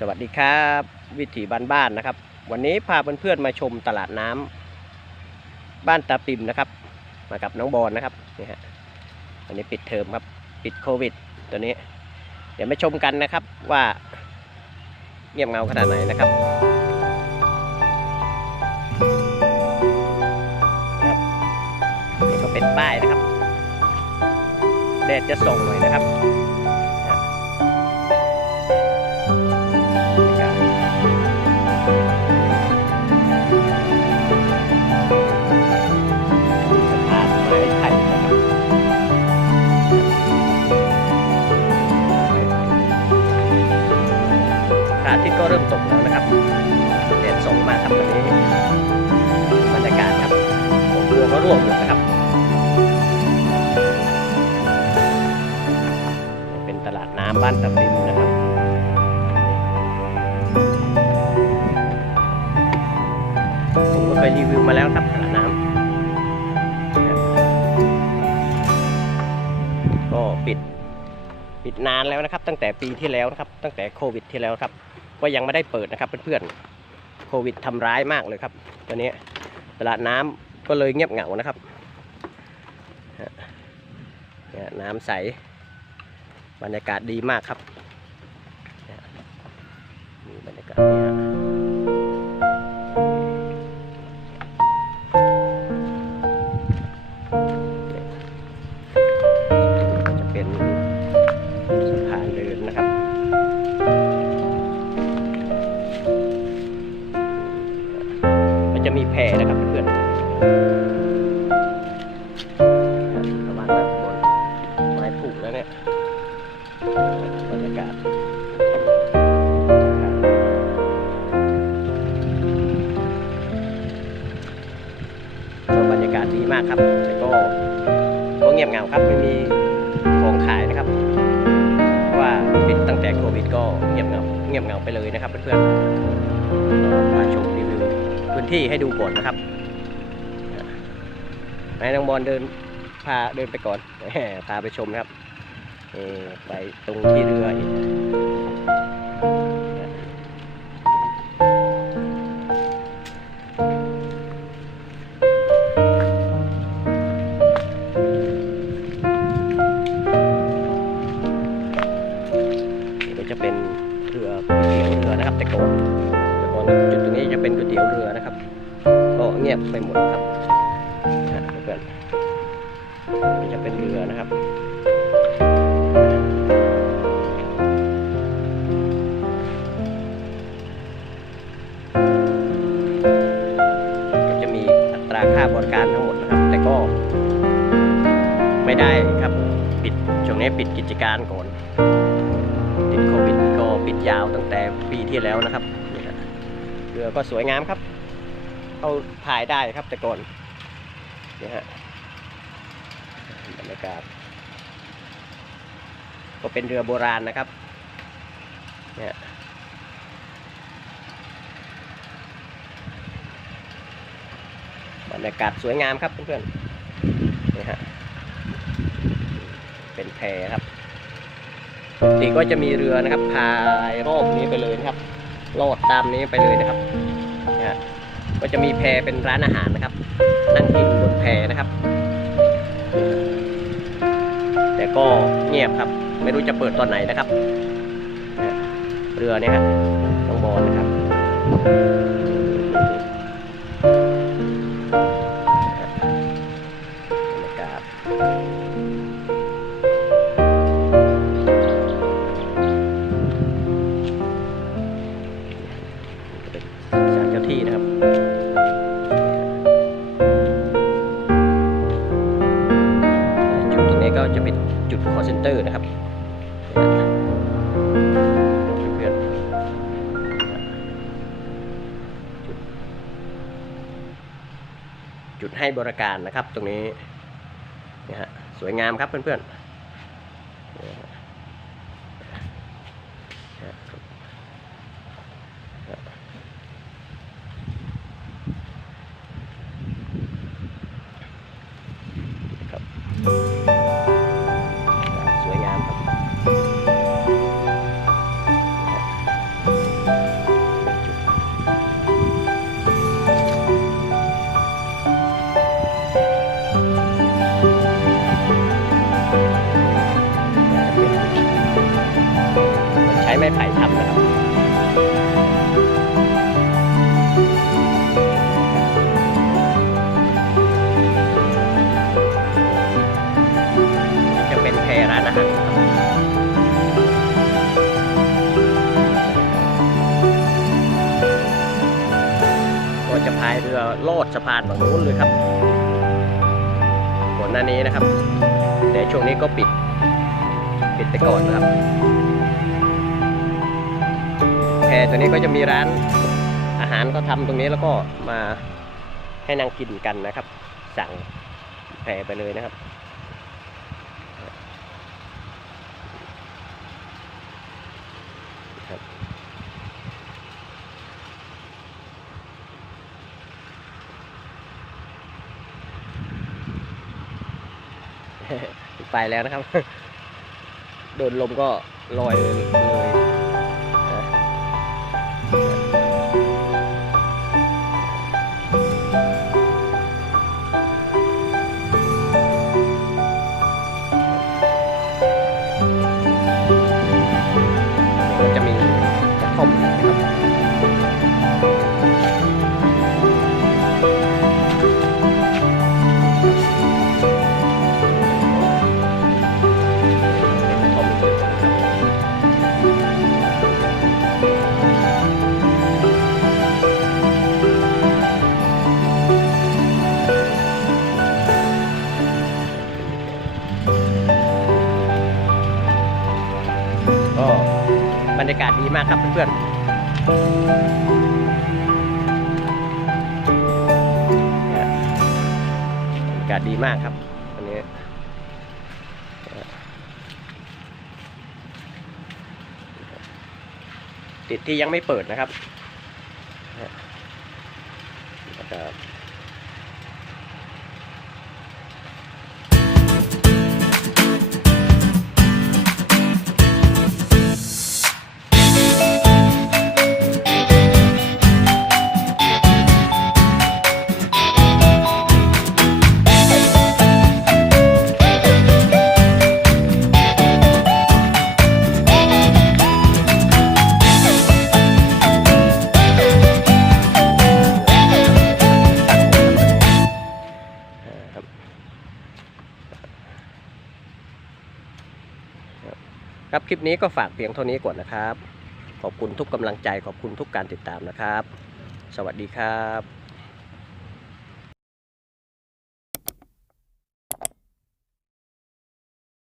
สวัสดีครับ วิถีบ้านๆนะครับ วันนี้พาเพื่อนๆมาชมตลาดน้ำบ้านตาปิมนะครับ มากับน้องบอลนะครับนี่ฮะวันนี้ปิดเทอมครับปิดโควิด ตัวนี้ เดี๋ยวมาชมกันนะครับว่าเงียบเงาขนาดไหนนะครับครับนี่ก็เป็นป้ายนะครับแดดจะส่องหน่อยนะครับ อาทิตย์ก็เริ่มตกแล้วนะครับแดดส่องมาครับวันนี้บรรยากาศครับผมกลัวก็ร่วงหมดนะครับ เป็นตลาดน้ำบ้านตะปิมนะครับผมก็ไปรีวิวมาแล้วครับตลาดน้ำก็ปิดปิดนานแล้วนะครับ ตั้งแต่ปีที่แล้วนะครับ ตั้งแต่โควิดที่แล้วครับ ก็ยังไม่ได้เปิดนะครับเพื่อนๆโควิดทำร้ายมากเลยครับตอนนี้ตลาดน้ำก็เลยเงียบเหงานะครับเนี่ยน้ำใสบรรยากาศดีมากครับากครับแต่ก็ก็เงียบเหงาครับไม่มีของขายนะครับ ว่าปิดตั้งแต่โควิดก็เงียบเหงาเงียบเหงาไปเลยนะครับ เพื่อนๆมาชมรีวิวพื้นที่ให้ดูก่อนนะครับนายน้องบอลเดินพาเดินไปก่อนพาไปชมนะครับไปตรงที่เรืออีก นะครับ แต่ก่อนแต่ก่อนจุดตรงนี้จะเป็นก๋วยเตี๋ยวเรือนะครับ ก็เงียบไปหมดครับนะเพื่อนจะเป็นเรือนะครับก็จะมีอัตราค่าบริการทั้งหมดนะครับ แต่ก็ไม่ได้ครับ ปิดช่วงนี้ปิดกิจการก่อน ยาวตั้งแต่ปีที่แล้วนะครับนี่ครับเรือก็สวยงามครับเอาถ่ายได้ครับแต่ก่อนนี่ฮะบรรยากาศก็เป็นเรือโบราณนะครับเนี่ยบรรยากาศสวยงามครับเพื่อนๆนี่ฮะเป็นแพครับ ติก็จะมีเรือนะครับพายรอบนี้ไปเลยนะครับลอดตามนี้ไปเลยนะครับนะก็จะมีแพเป็นร้านอาหารนะครับ นั่งกินบนแพนะครับ แต่ก็เงียบครับ ไม่รู้จะเปิดตอนไหนนะครับ เรือเนี่ยฮะน้องบอลนะครับ นะครับจุดตรงนี้ก็จะเป็นจุด call center นะครับเพื่อนจุดจุดให้บริการนะครับตรงนี้นี่ฮะสวยงามครับเพื่อนๆ ลอดสะพานฝั่งนู้นเลยครับก่อนหน้านี้นะครับ แต่ช่วงนี้ก็ปิด ปิดไปก่อนนะครับแพตัวนี้ก็จะมีร้านอาหารก็ทำตรงนี้แล้วก็มาให้นั่งกินกันนะครับ สั่งแพไปเลยนะครับ ไปแล้วนะครับ โดนลมก็ลอยเลยากาศดีมากครับเพื่อนๆบรรยากาศดีมากครับอันนี้ติดที่ยังไม่เปิดนะครับนะครับ ครับคลิปนี้ก็ฝากเพียงเท่านี้ก่อนนะครับ ขอบคุณทุกกำลังใจขอบคุณทุกการติดตามนะครับ สวัสดีครับ